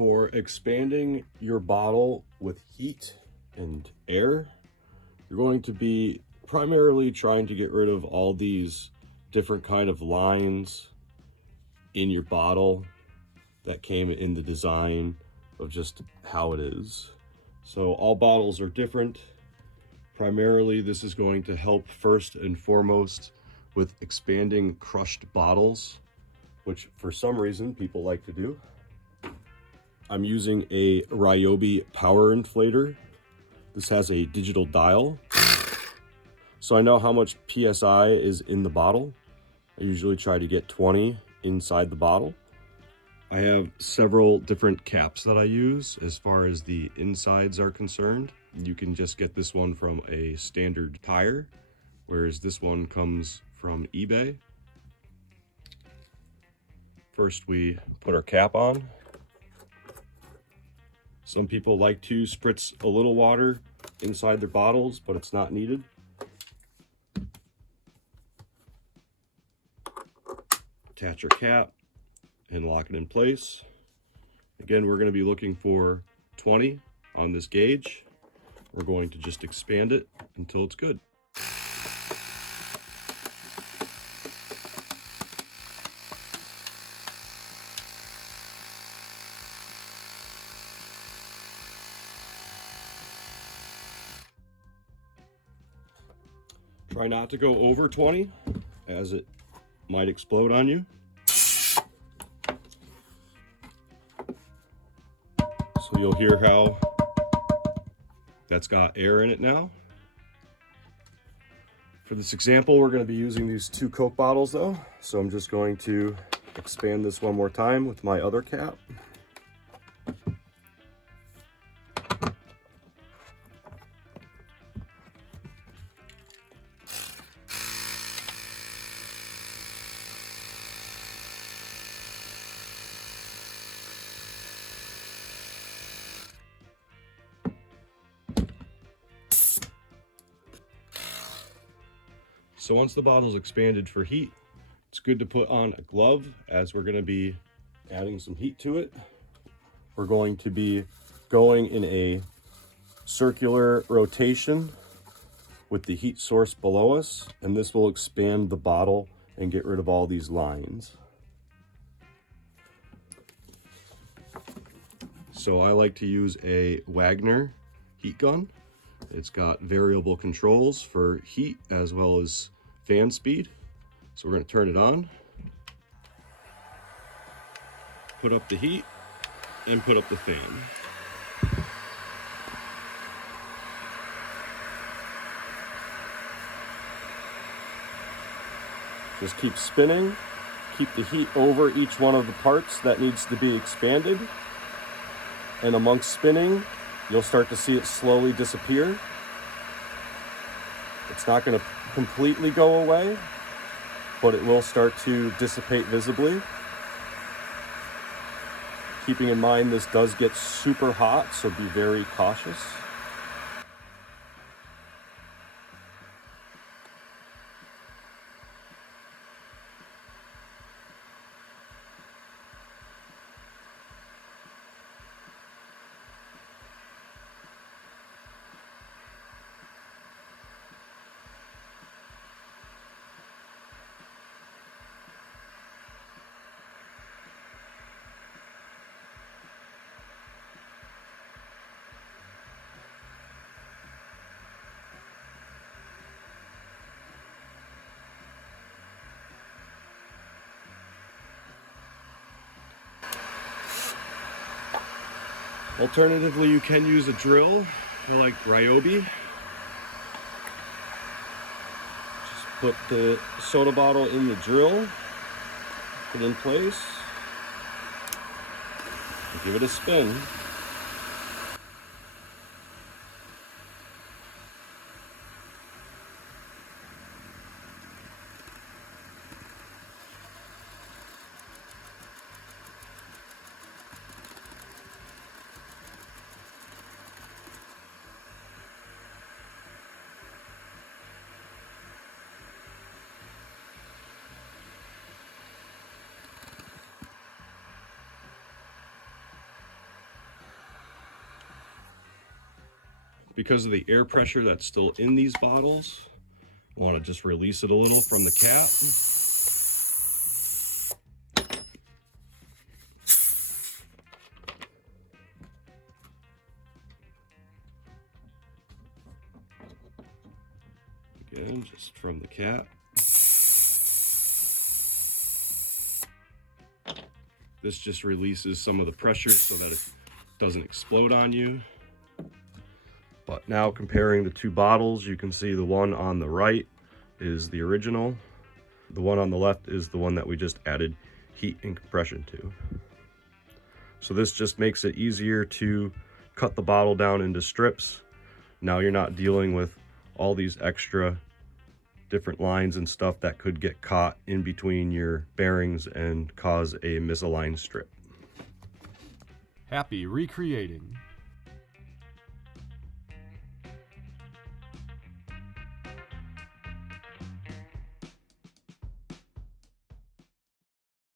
For expanding your bottle with heat and air, you're going to be primarily trying to get rid of all these different kind of lines in your bottle that came in the design of just how it is. So all bottles are different. Primarily, this is going to help first and foremost with expanding crushed bottles, which for some reason people like to do. I'm using a Ryobi power inflator. This has a digital dial, so I know how much PSI is in the bottle. I usually try to get 20 inside the bottle. I have several different caps that I use as far as the insides are concerned. You can just get this one from a standard tire, whereas this one comes from eBay. First, we put our cap on. Some people like to spritz a little water inside their bottles, but it's not needed. Attach your cap and lock it in place. Again, we're going to be looking for 20 on this gauge. We're going to just expand it until it's good. Try not to go over 20, as it might explode on you. So you'll hear how that's got air in it now. For this example, we're going to be using these 2 Coke bottles though. So I'm just going to expand this one more time with my other cap. So once the bottle's expanded for heat, it's good to put on a glove, as we're going to be adding some heat to it. We're going to be going in a circular rotation with the heat source below us, and this will expand the bottle and get rid of all these lines. So I like to use a Wagner heat gun. It's got variable controls for heat as well as fan speed. So we're going to turn it on, put up the heat, and put up the fan. Just keep spinning, keep the heat over each one of the parts that needs to be expanded. And amongst spinning, you'll start to see it slowly disappear. It's not going to completely go away, but it will start to dissipate visibly. Keeping in mind this does get super hot, so be very cautious. Alternatively, you can use a drill. I like Ryobi. Just put the soda bottle in the drill, put it in place, and give it a spin. because of the air pressure that's still in these bottles, I want to just release it a little from the cap. Again, just from the cap. This just releases some of the pressure so that it doesn't explode on you. But now comparing the two bottles, you can see the one on the right is the original. The one on the left is the one that we just added heat and compression to. So this just makes it easier to cut the bottle down into strips. Now you're not dealing with all these extra different lines and stuff that could get caught in between your bearings and cause a misaligned strip. Happy recreating.